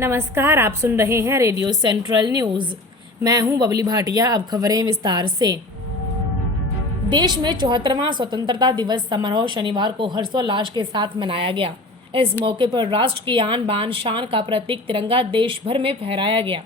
नमस्कार, आप सुन रहे हैं रेडियो सेंट्रल न्यूज। मैं हूं बबली भाटिया। अब खबरें विस्तार से। देश में 74वां स्वतंत्रता दिवस समारोह शनिवार को हर्षोल्लास के साथ मनाया गया। इस मौके पर राष्ट्र की आन बान शान का प्रतीक तिरंगा देश भर में फहराया गया।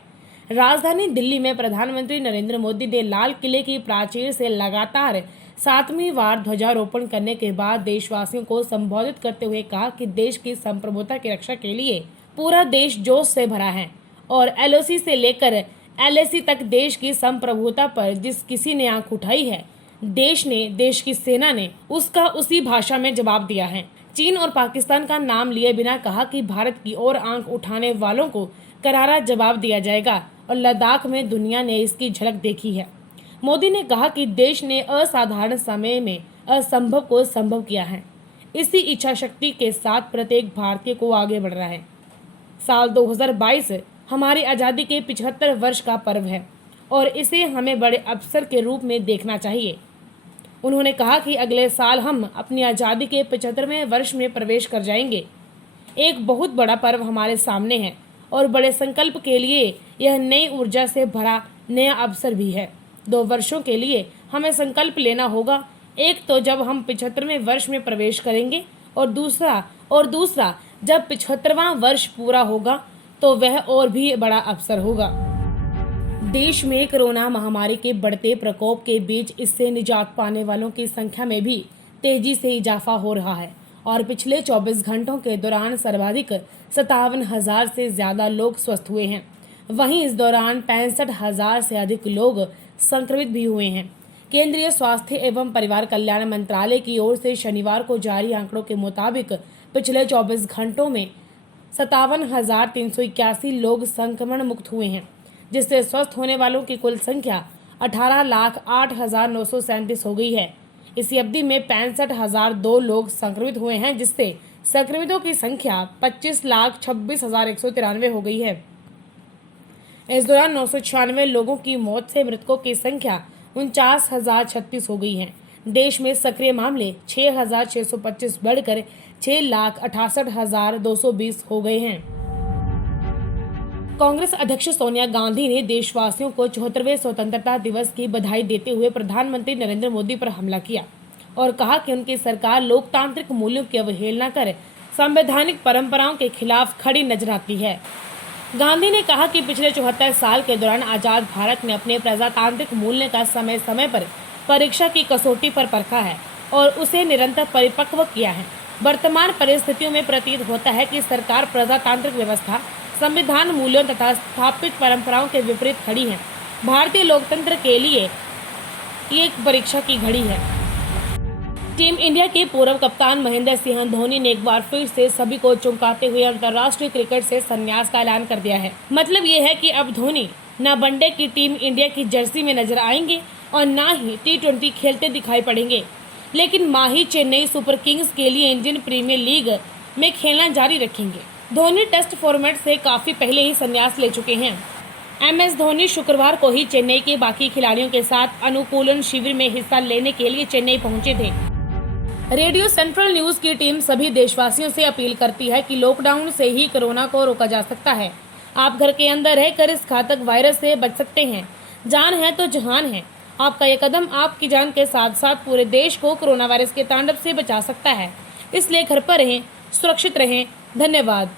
राजधानी दिल्ली में प्रधानमंत्री नरेंद्र मोदी ने लाल किले की प्राचीर से लगातार 7वीं बार ध्वजारोपण करने के बाद देशवासियों को संबोधित करते हुए कहा कि देश की संप्रभुता की रक्षा के लिए पूरा देश जोश से भरा है और एलओसी से लेकर एलएसी तक देश की संप्रभुता पर जिस किसी ने आंख उठाई है, देश की सेना ने उसका उसी भाषा में जवाब दिया है। चीन और पाकिस्तान का नाम लिए बिना कहा कि भारत की ओर आंख उठाने वालों को करारा जवाब दिया जाएगा और लद्दाख में दुनिया ने इसकी झलक देखी है। मोदी ने कहा कि देश ने असाधारण समय में असंभव को संभव किया है। इसी इच्छा शक्ति के साथ प्रत्येक भारतीय को आगे बढ़ रहा है। साल 2022 हमारी आज़ादी के 75 वर्ष का पर्व है और इसे हमें बड़े अवसर के रूप में देखना चाहिए। उन्होंने कहा कि अगले साल हम अपनी आज़ादी के 75वें वर्ष में प्रवेश कर जाएंगे। एक बहुत बड़ा पर्व हमारे सामने है और बड़े संकल्प के लिए यह नई ऊर्जा से भरा नया अवसर भी है। 2 वर्षों के लिए हमें संकल्प लेना होगा। एक तो जब हम 75वें वर्ष में प्रवेश करेंगे और दूसरा जब 75वां वर्ष पूरा होगा तो वह और भी बड़ा अवसर होगा। देश में कोरोना महामारी के बढ़ते प्रकोप के बीच इससे निजात पाने वालों की संख्या में भी तेजी से इजाफा हो रहा है और पिछले 24 घंटों के दौरान सर्वाधिक 57,000 से ज्यादा लोग स्वस्थ हुए हैं। वहीं इस दौरान 65,000 से अधिक लोग संक्रमित भी हुए हैं। केंद्रीय स्वास्थ्य एवं परिवार कल्याण मंत्रालय की ओर से शनिवार को जारी आंकड़ों के मुताबिक पिछले 24 घंटों में 57,381 लोग संक्रमण मुक्त हुए हैं, जिससे स्वस्थ होने वालों की कुल संख्या 18,08,937 हो गई है। इसी अवधि में 65,002 लोग संक्रमित हुए हैं, जिससे संक्रमितों की संख्या 25,26,193 हो गई है। इस दौरान 996 लोगों की मौत से मृतकों की संख्या 49,036 हो गई है। देश में सक्रिय मामले 6,625 बढ़कर 6,68,220 हो गए हैं। कांग्रेस अध्यक्ष सोनिया गांधी ने देशवासियों को 74वें स्वतंत्रता दिवस की बधाई देते हुए प्रधानमंत्री नरेंद्र मोदी पर हमला किया और कहा कि उनकी सरकार लोकतांत्रिक मूल्यों की अवहेलना कर संवैधानिक परंपराओं के खिलाफ खड़ी नजर आती है। गांधी ने कहा कि पिछले 74 साल के दौरान आजाद भारत ने अपने प्रजातांत्रिक मूल्य का समय समय पर परीक्षा की कसौटी पर परखा है और उसे निरंतर परिपक्व किया है। वर्तमान परिस्थितियों में प्रतीत होता है कि सरकार प्रजातांत्रिक व्यवस्था, संविधान मूल्यों तथा स्थापित परंपराओं के विपरीत खड़ी है। भारतीय लोकतंत्र के लिए एक परीक्षा की घड़ी है। टीम इंडिया के पूर्व कप्तान महेंद्र सिंह धोनी ने एक बार फिर से सभी को चौंकाते हुए अंतर्राष्ट्रीय क्रिकेट से संन्यास का ऐलान कर दिया है। मतलब ये है कि अब धोनी न वनडे की टीम इंडिया की जर्सी में नजर आएंगे और न ही T20 खेलते दिखाई पड़ेंगे, लेकिन माही चेन्नई सुपर किंग्स के लिए इंडियन प्रीमियर लीग में खेलना जारी रखेंगे। धोनी टेस्ट फॉर्मेट से काफी पहले ही संन्यास ले चुके हैं। MS धोनी शुक्रवार को ही चेन्नई के बाकी खिलाड़ियों के साथ अनुकूलन शिविर में हिस्सा लेने के लिए चेन्नई पहुंचे थे। रेडियो सेंट्रल न्यूज की टीम सभी देशवासियों से अपील करती है कि लॉकडाउन से ही कोरोना को रोका जा सकता है। आप घर के अंदर रहकर इस घातक वायरस से बच सकते हैं। जान है तो जहान है। आपका यह कदम आपकी जान के साथ साथ पूरे देश को कोरोना वायरस के तांडव से बचा सकता है। इसलिए घर पर रहें, सुरक्षित रहें। धन्यवाद।